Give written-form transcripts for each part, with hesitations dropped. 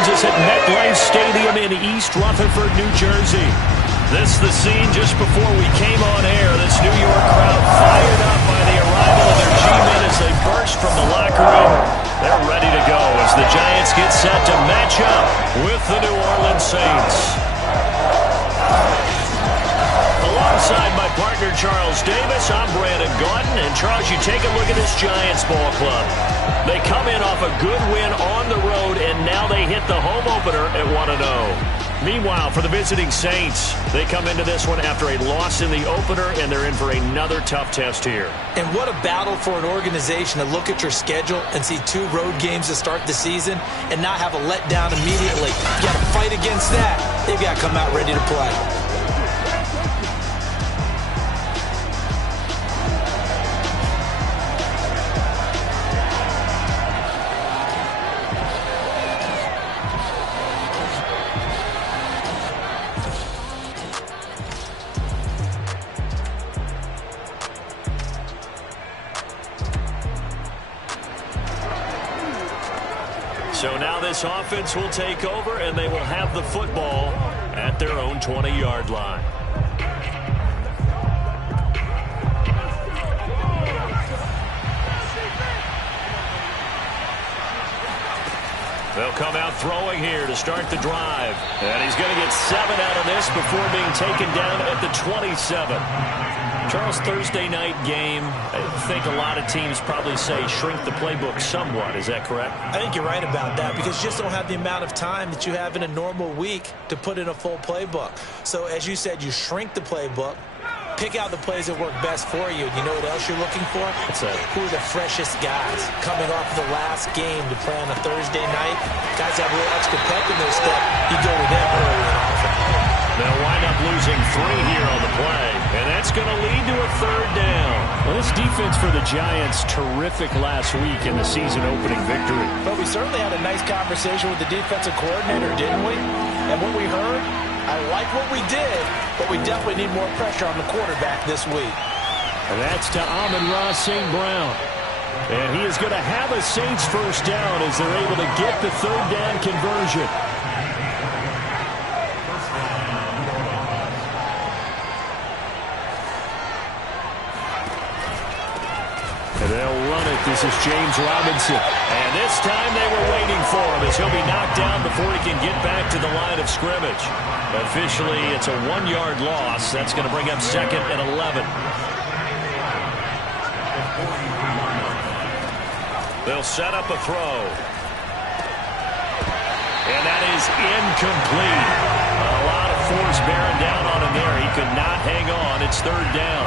joins us at MetLife Stadium in East Rutherford, New Jersey. This is the scene just before we came on air. This New York crowd fired up by the arrival of their G-men as they burst from the locker room. They're ready to go as the Giants get set to match up with the New Orleans Saints. Alongside my partner, Charles Davis, I'm Brandon Gaudin. And, Charles, you take a look at this Giants ball club. They come in off a good win on the road, and now they hit the home opener at 1-0. Meanwhile, for the visiting Saints, they come into this one after a loss in the opener, and they're in for another tough test here. And what a battle for an organization to look at your schedule and see 2 road games to start the season and not have a letdown immediately. You got to fight against that. They've got to come out ready to play. So now this offense will take over, and they will have the football at their own 20-yard line. They'll come out throwing here to start the drive. And he's going to get 7 out of this before being taken down at the 27. Charles, Thursday night game, I think a lot of teams probably say shrink the playbook somewhat. Is that correct? I think you're right about that because you just don't have the amount of time that you have in a normal week to put in a full playbook. So as you said, you shrink the playbook, pick out the plays that work best for you. And you know what else you're looking for? Who are the freshest guys coming off the last game to play on a Thursday night? Guys have a little extra pep in their step. You go to them early and often. They'll wind up losing 3 here on the play, and that's going to lead to a 3rd down. Well, this defense for the Giants, terrific last week in the season-opening victory. But we certainly had a nice conversation with the defensive coordinator, didn't we? And what we heard, I like what we did, but we definitely need more pressure on the quarterback this week. And that's to Amon-Ra St. Brown. And he is going to have a Saints first down as they're able to get the 3rd down conversion. They'll run it. This is James Robinson. And this time they were waiting for him as he'll be knocked down before he can get back to the line of scrimmage. Officially, it's a 1-yard loss. That's going to bring up 2nd and 11. They'll set up a throw. And that is incomplete. A lot of force bearing down on him there. He could not hang on. It's 3rd down.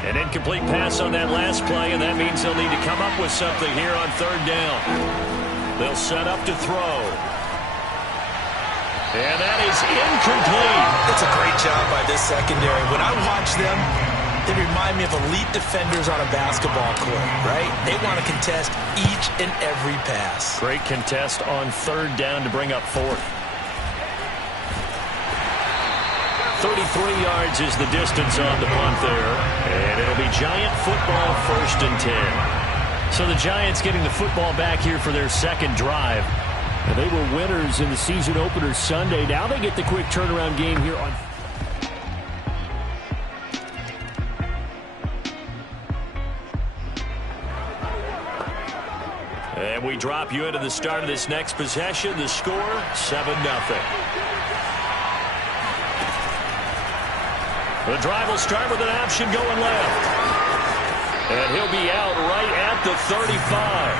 An incomplete pass on that last play, and that means they'll need to come up with something here on 3rd down. They'll set up to throw. And that is incomplete. It's a great job by this secondary. When I watch them, they remind me of elite defenders on a basketball court, right? They want to contest each and every pass. Great contest on 3rd down to bring up 4th. 33 yards is the distance on the punt there. And it'll be Giant football, 1st and 10. So the Giants getting the football back here for their 2nd drive. And they were winners in the season opener Sunday. Now they get the quick turnaround game here on. And we drop you into the start of this next possession. The score, 7-0. The drive will start with an option going left. And he'll be out right at the 35.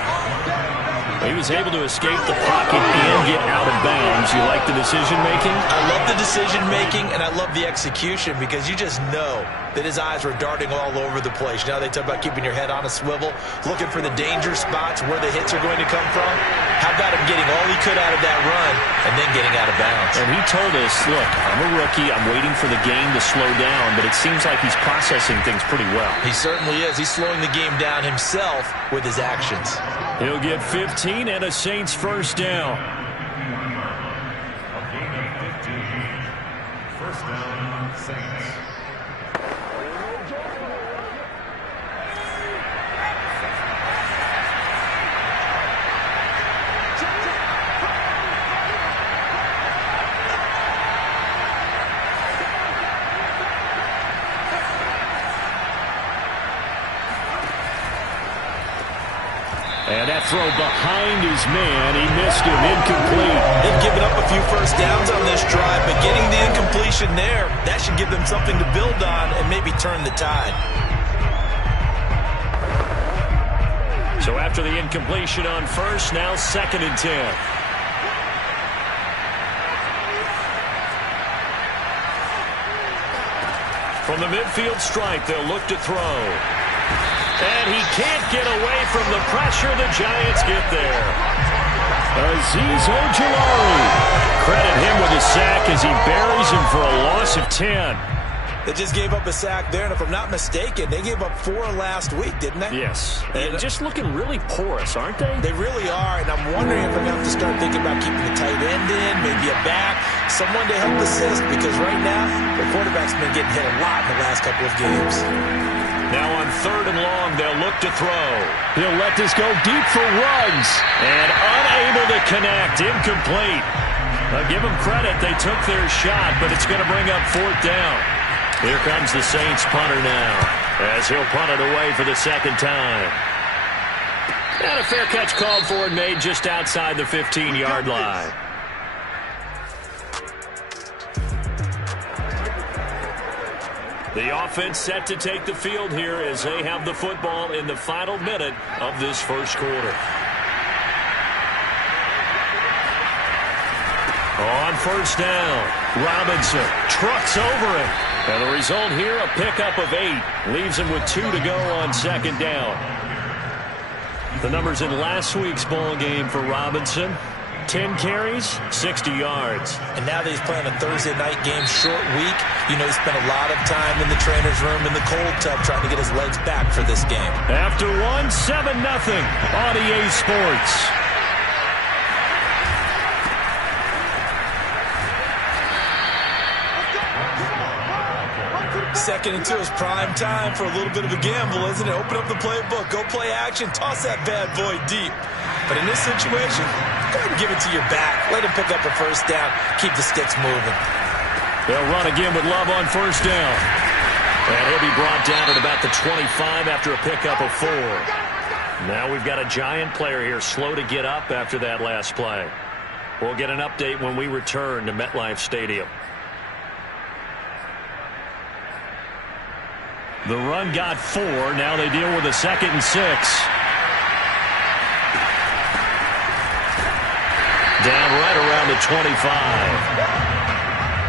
He was able to escape the pocket and get out of bounds. You like the decision-making? I love the decision-making, and I love the execution because you just know that his eyes were darting all over the place. You know, they talk about keeping your head on a swivel, looking for the danger spots where the hits are going to come from. How about him getting all he could out of that run and then getting out of bounds? And he told us, look, I'm a rookie. I'm waiting for the game to slow down, but it seems like he's processing things pretty well. He certainly is. He's slowing the game down himself with his actions. He'll get 15 and a Saints first down. First down, Saints. And that throw behind his man, he missed him, incomplete. They've given up a few first downs on this drive, but getting the incompletion there, that should give them something to build on and maybe turn the tide. So after the incompletion on first, now 2nd and 10. From the midfield stripe, they'll look to throw. And he can't get away from the pressure. The Giants get there. Azeez Ojulari. Credit him with a sack as he buries him for a loss of 10. They just gave up a sack there, and if I'm not mistaken, they gave up 4 last week, didn't they? Yes. And just looking really porous, aren't they? They really are, and I'm wondering if I'm going to have to start thinking about keeping the tight end in, maybe a back, someone to help assist, because right now, the quarterback's been getting hit a lot in the last couple of games. Now on 3rd and long, they'll look to throw. He'll let this go deep for Ruggs. And unable to connect. Incomplete. I'll give them credit. They took their shot, but it's going to bring up 4th down. Here comes the Saints punter now, as he'll punt it away for the 2nd time. And a fair catch called for and made just outside the 15-yard line. The offense set to take the field here as they have the football in the final minute of this first quarter. On first down, Robinson trucks over it. And the result here, a pickup of 8. Leaves him with 2 to go on 2nd down. The numbers in last week's ball game for Robinson: 10 carries, 60 yards. And now that he's playing a Thursday night game, short week, you know he spent a lot of time in the trainer's room in the cold tub trying to get his legs back for this game. After 7-0 on EA Sports. Second and 2 is prime time for a little bit of a gamble, isn't it? Open up the playbook, go play action, toss that bad boy deep. But in this situation, go ahead and give it to your back. Let him pick up a first down. Keep the sticks moving. They'll run again with Love on first down. And he'll be brought down at about the 25 after a pickup of 4. Now we've got a Giant player here slow to get up after that last play. We'll get an update when we return to MetLife Stadium. The run got 4. Now they deal with a 2nd and 6. Down right around the 25.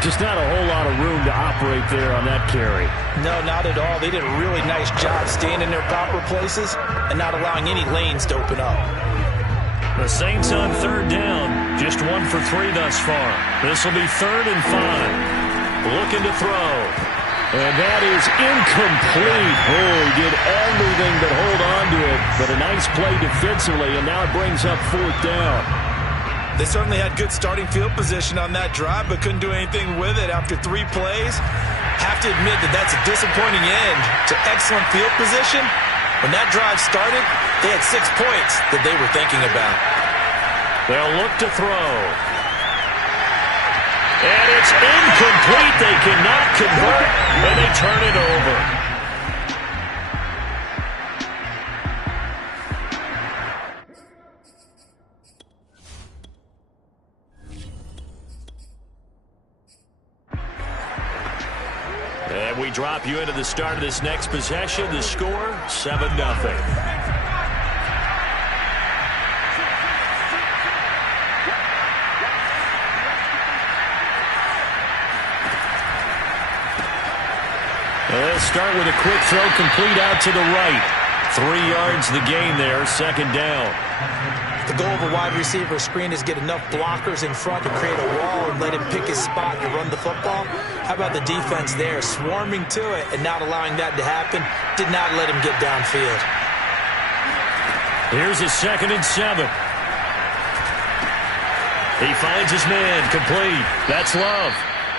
Just not a whole lot of room to operate there on that carry. No, not at all. They did a really nice job staying in their proper places and not allowing any lanes to open up. The Saints on 3rd down. Just 1 for 3 thus far. This will be 3rd and 5. Looking to throw. And that is incomplete. Oh, he did everything but hold on to it. But a nice play defensively, and now it brings up 4th down. They certainly had good starting field position on that drive, but couldn't do anything with it after 3 plays. Have to admit that that's a disappointing end to excellent field position. When that drive started, they had 6 points that they were thinking about. They'll look to throw. And it's incomplete. They cannot convert, and they turn it over. And we drop you into the start of this next possession. The score, 7-0. Let's start with a quick throw complete out to the right. 3 yards the gain there, 2nd down. The goal of a wide receiver screen is get enough blockers in front to create a wall and let him pick his spot to run the football. How about the defense there, swarming to it and not allowing that to happen? Did not let him get downfield. Here's a 2nd and 7. He finds his man, complete. That's Love.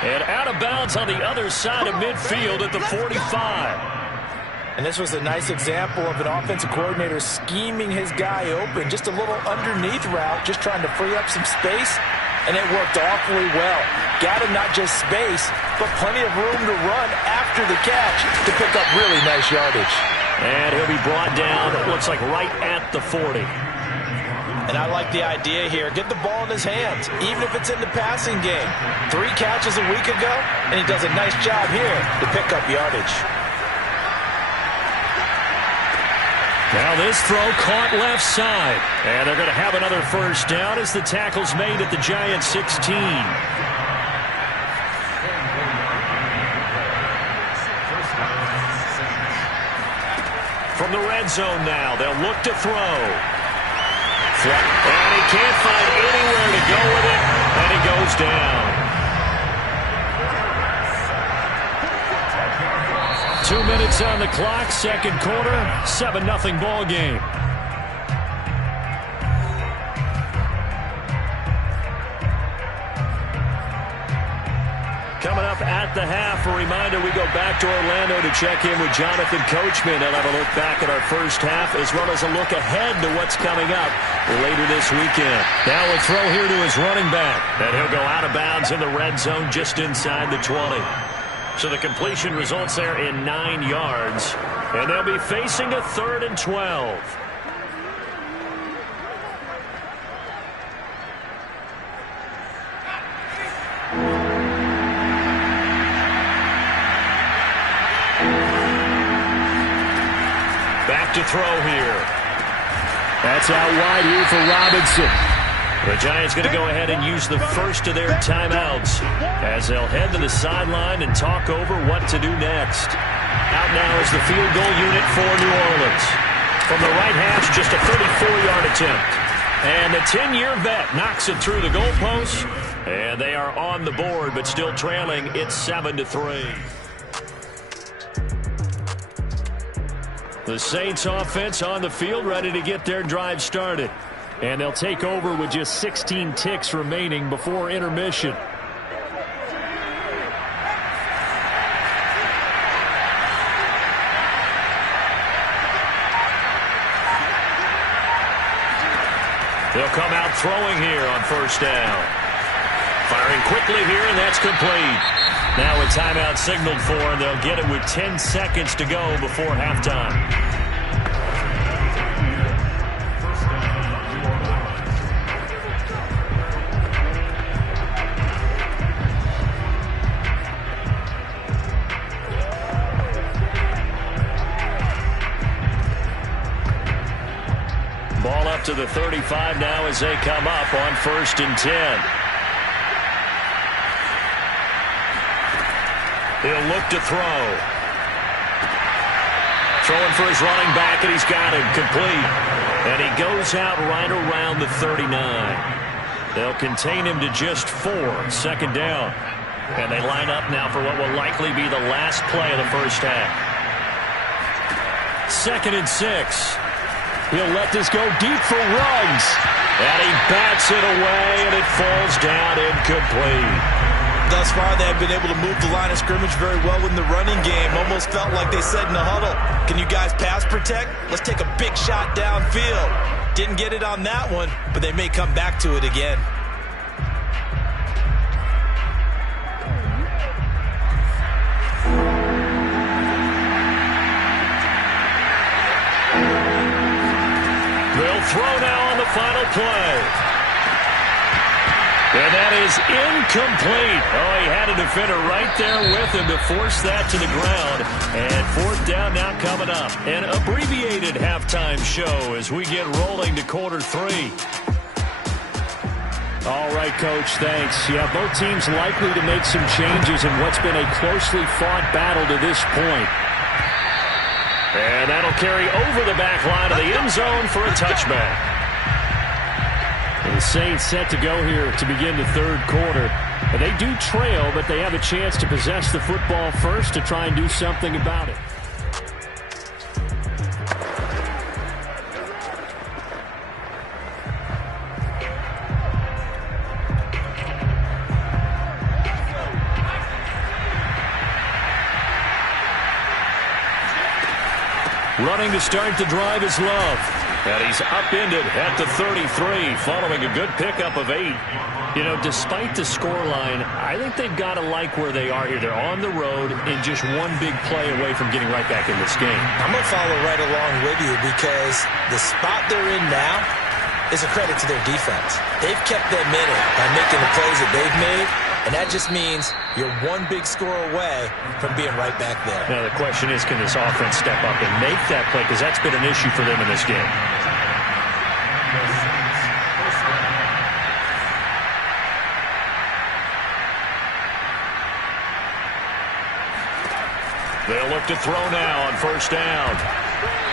And out of bounds on the other side of midfield at the 45. And this was a nice example of an offensive coordinator scheming his guy open. Just a little underneath route, just trying to free up some space. And it worked awfully well. Got him not just space, but plenty of room to run after the catch to pick up really nice yardage. And he'll be brought down, it looks like right at the 40. And I like the idea here. Get the ball in his hands, even if it's in the passing game. 3 catches a week ago, and he does a nice job here to pick up yardage. Now this throw caught left side. And they're going to have another first down as the tackle's made at the Giants 16. From the red zone now, they'll look to throw. And he can't find anywhere to go with it, and he goes down. 2 minutes on the clock, second quarter, 7-0 ball game. Coming up at the half, a reminder, we go back to Orlando to check in with Jonathan Coachman. He'll have a look back at our first half as well as a look ahead to what's coming up later this weekend. Now a throw here to his running back. And he'll go out of bounds in the red zone just inside the 20. So the completion results there in 9 yards. And they'll be facing a 3rd and 12. Back to throw here. That's out wide here for Robinson. The Giants going to go ahead and use the first of their timeouts as they'll head to the sideline and talk over what to do next. Out now is the field goal unit for New Orleans. From the right hash, just a 34-yard attempt. And the 10-year vet knocks it through the goalpost. And they are on the board, but still trailing. It's 7-3. The Saints offense on the field, ready to get their drive started. And they'll take over with just 16 ticks remaining before intermission. They'll come out throwing here on first down. Firing quickly here, and that's complete. Now a timeout signaled for, and they'll get it with 10 seconds to go before halftime. Ball up to the 35 now as they come up on 1st and 10. He'll look to throw. Throwing for his running back, and he's got him complete. And he goes out right around the 39. They'll contain him to just 4, 2nd down. And they line up now for what will likely be the last play of the first half. 2nd and 6. He'll let this go deep for Ruggs. And he bats it away, and it falls down incomplete. Thus far, they have been able to move the line of scrimmage very well in the running game. Almost felt like they said in the huddle, can you guys pass protect? Let's take a big shot downfield. Didn't get it on that one, but they may come back to it again. They'll throw now on the final play. And that is incomplete. Oh, he had a defender right there with him to force that to the ground. And 4th down now coming up. An abbreviated halftime show as we get rolling to quarter 3. All right, Coach, thanks. Yeah, both teams likely to make some changes in what's been a closely fought battle to this point. And that'll carry over the back line of the end zone for a touchback. The Saints set to go here to begin the 3rd quarter. And they do trail, but they have a chance to possess the football first to try and do something about it. Running to start the drive is Love. And he's upended at the 33 following a good pickup of 8. You know, despite the scoreline, I think they've got to like where they are here. They're on the road and just one big play away from getting right back in this game. I'm going to follow right along with you because the spot they're in now is a credit to their defense. They've kept them in it by making the plays that they've made, and that just means you're one big score away from being right back there. Now the question is, can this offense step up and make that play? Because that's been an issue for them in this game. They'll look to throw now on first down.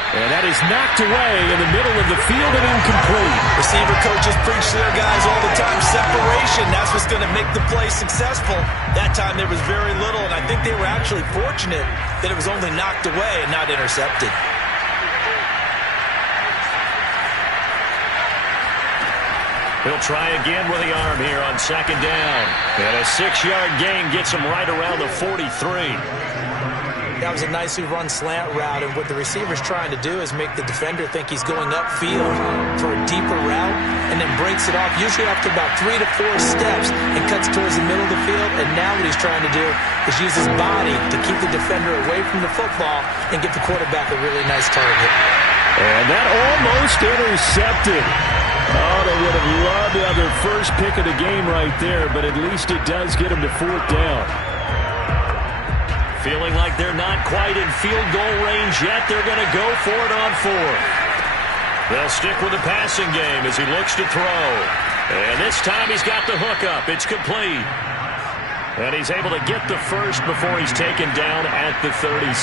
And that is knocked away in the middle of the field and incomplete. Receiver coaches preach to their guys all the time, separation. That's what's going to make the play successful. That time there was very little, and I think they were actually fortunate that it was only knocked away and not intercepted. He'll try again with the arm here on second down. And a 6-yard gain gets him right around the 43. That was a nicely run slant route, and what the receiver's trying to do is make the defender think he's going upfield for a deeper route and then breaks it off, usually after about 3 to 4 steps, and cuts towards the middle of the field. And now what he's trying to do is use his body to keep the defender away from the football and get the quarterback a really nice target. And that almost intercepted. Oh, they would have loved to have their first pick of the game right there, but at least it does get them to 4th down. Feeling like they're not quite in field goal range yet, they're going to go for it on 4th. They'll stick with the passing game as he looks to throw. And this time he's got the hook up. It's complete. And he's able to get the first before he's taken down at the 36.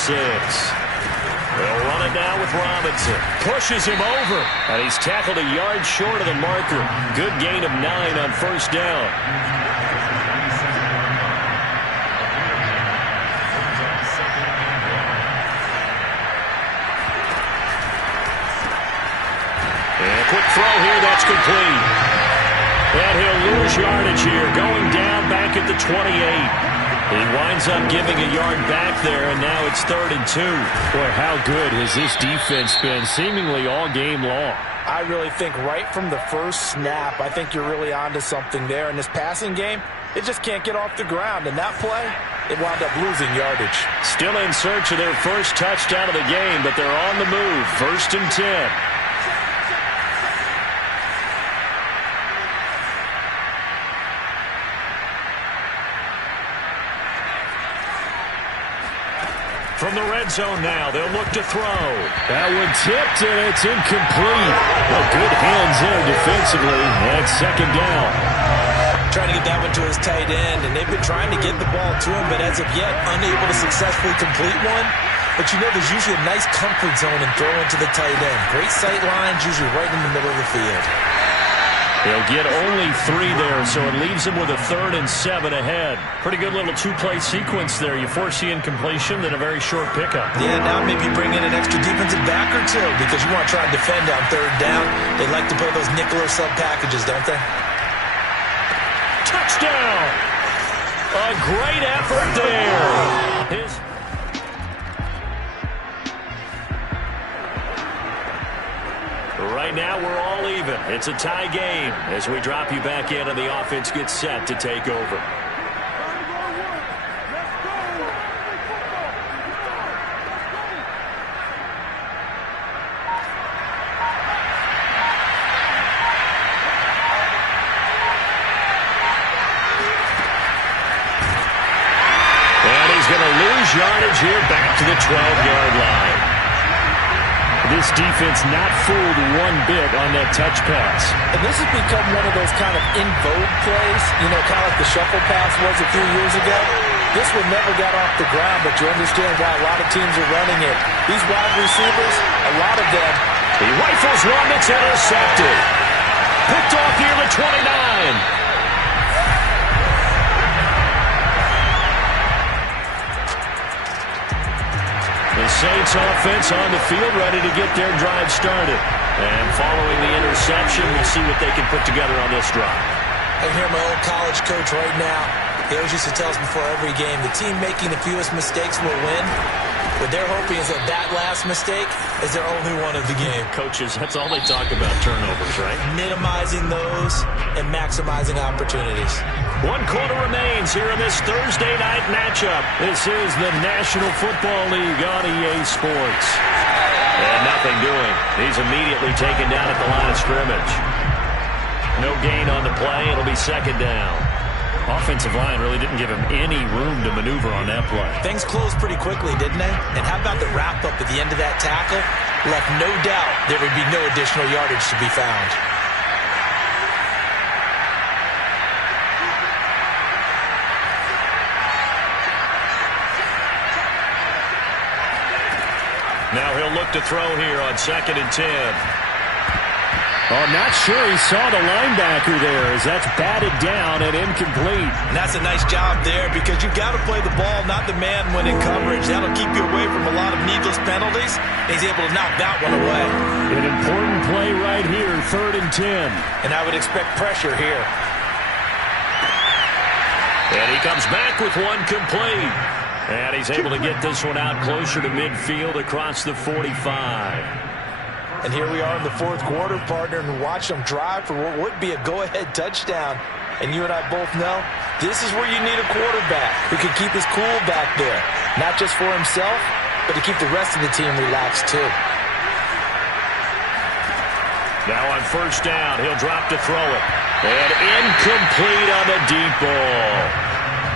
They'll run it now with Robinson. Pushes him over. And he's tackled a yard short of the marker. Good gain of 9 on first down. Quick throw here, that's complete. And he'll lose yardage here, going down back at the 28. He winds up giving a yard back there, and now it's 3rd and 2. Boy, how good has this defense been, seemingly all game long. I really think right from the first snap, I think you're really onto something there. In this passing game, it just can't get off the ground. And that play, it wound up losing yardage. Still in search of their first touchdown of the game, but they're on the move. 1st and 10. From the red zone now, they'll look to throw. That one tipped, and it's incomplete. Well, good hands there defensively, and 2nd down. Trying to get that one to his tight end, and they've been trying to get the ball to him, but as of yet, unable to successfully complete one. But you know, there's usually a nice comfort zone in throwing to the tight end. Great sight lines, usually right in the middle of the field. They'll get only 3 there, so it leaves them with a 3rd and 7 ahead. Pretty good little 2-play sequence there. You force the incompletion, then a very short pickup. Yeah, now maybe bring in an extra defensive back or 2 because you want to try and defend on 3rd down. They like to play those nickel or sub packages, don't they? Touchdown! A great effort there. Right now, we're all even. It's a tie game as we drop you back in and the offense gets set to take over. And he's going to lose yardage here back to the 12-yard line. This defense not fooled one bit on that touch pass. And this has become one of those kind of in vogue plays, you know, kind of like the shuffle pass was a few years ago. This one never got off the ground, but you understand why a lot of teams are running it. These wide receivers, a lot of them. He rifles one that's intercepted. Picked off near the 29. The Saints offense on the field ready to get their drive started. And following the interception, we'll see what they can put together on this drive. I hear my old college coach right now. He always used to tell us before every game, the team making the fewest mistakes will win. What they're hoping is that last mistake is their only one of the game. Coaches, that's all they talk about, turnovers, right? Minimizing those and maximizing opportunities. 1 quarter remains here in this Thursday night matchup. This is the National Football League on EA Sports. And nothing doing. He's immediately taken down at the line of scrimmage. No gain on the play. It'll be second down. Offensive line really didn't give him any room to maneuver on that play. Things closed pretty quickly, didn't they? And how about the wrap-up at the end of that tackle? Left no doubt there would be no additional yardage to be found. Now he'll look to throw here on 2nd and 10. Oh, I'm not sure he saw the linebacker there as that's batted down and incomplete. And that's a nice job there because you've got to play the ball, not the man when in coverage. That'll keep you away from a lot of needless penalties. He's able to knock that one away. An important play right here, 3rd and 10. And I would expect pressure here. And he comes back with one complete. And he's able to get this one out closer to midfield across the 45. And here we are in the 4th quarter, partner, and watch them drive for what would be a go-ahead touchdown. And you and I both know this is where you need a quarterback who can keep his cool back there. Not just for himself, but to keep the rest of the team relaxed too. Now on 1st down, he'll drop to throw it. And incomplete on the deep ball.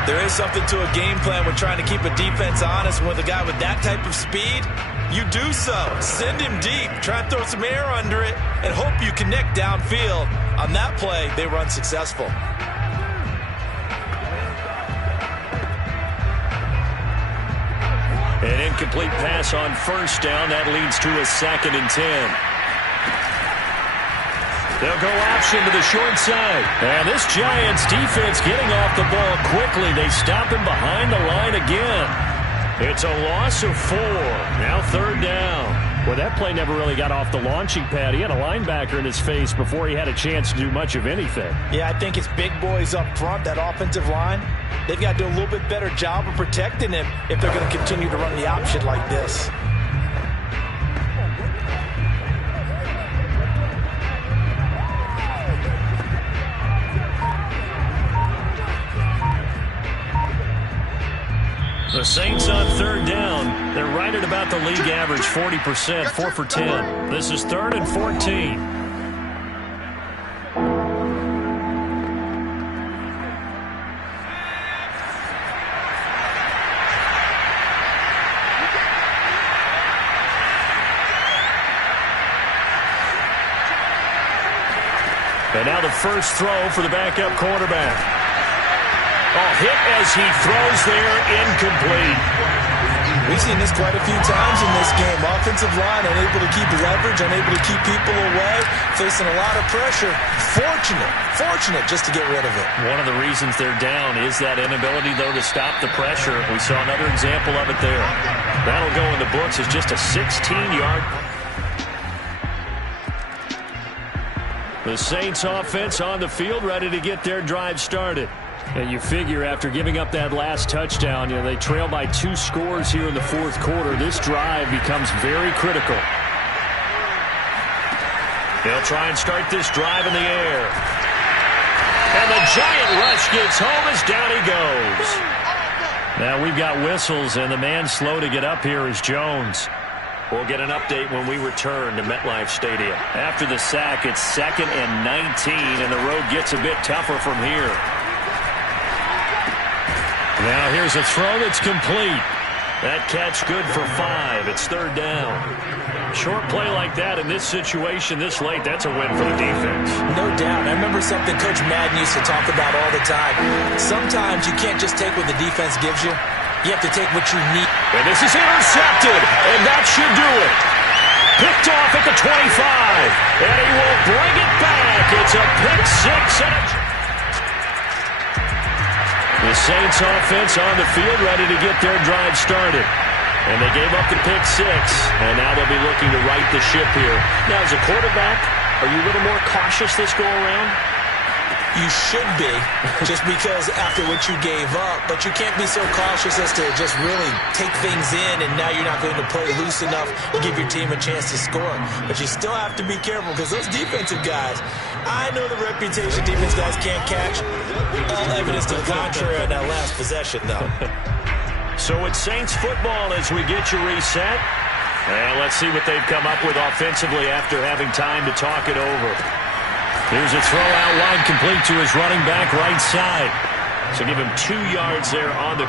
There is something to a game plan when trying to keep a defense honest. With a guy with that type of speed, you do so. Send him deep. Try and throw some air under it and hope you connect downfield. On that play, they were unsuccessful. An incomplete pass on 1st down. That leads to a 2nd and 10. They'll go option to the short side. And this Giants defense getting off the ball quickly. They stop him behind the line again. It's a loss of 4. Now 3rd down. Well, that play never really got off the launching pad. He had a linebacker in his face before he had a chance to do much of anything. Yeah, I think it's big boys up front, that offensive line. They've got to do a little bit better job of protecting him if they're going to continue to run the option like this. The Saints on 3rd down. They're right at about the league average, 40%, 4 for 10. This is 3rd and 14. And now the first throw for the backup quarterback. Oh, hit as he throws there, incomplete. We've seen this quite a few times in this game. Offensive line unable to keep leverage, unable to keep people away, facing a lot of pressure. Fortunate just to get rid of it. One of the reasons they're down is that inability, though, to stop the pressure. We saw another example of it there. That'll go in the books as just a 16-yard. The Saints offense on the field, ready to get their drive started. And you figure after giving up that last touchdown, they trail by 2 scores here in the 4th quarter. This drive becomes very critical. They'll try and start this drive in the air. And the giant rush gets home as down he goes. Now we've got whistles, and the man slow to get up here is Jones. We'll get an update when we return to MetLife Stadium. After the sack, it's 2nd and 19, and the road gets a bit tougher from here. Now here's a throw that's complete. That catch good for 5. It's 3rd down. Short play like that in this situation this late, that's a win for the defense. No doubt. I remember something Coach Madden used to talk about all the time. Sometimes you can't just take what the defense gives you. You have to take what you need. And this is intercepted, and that should do it. Picked off at the 25, and he will bring it back. It's a pick 6 and a... The Saints offense on the field ready to get their drive started. And they gave up the pick 6, and now they'll be looking to right the ship here. Now, as a quarterback, are you a little more cautious this go around? You should be, just because after what you gave up. But you can't be so cautious as to just really take things in, and now you're not going to play loose enough to give your team a chance to score. But you still have to be careful, because those defensive guys, I know the reputation defense guys can't catch. All evidence to the contrary on that last possession, though. So it's Saints football as we get you reset. And let's see what they've come up with offensively after having time to talk it over. Here's a throw out wide, complete to his running back right side. So give him 2 yards there on the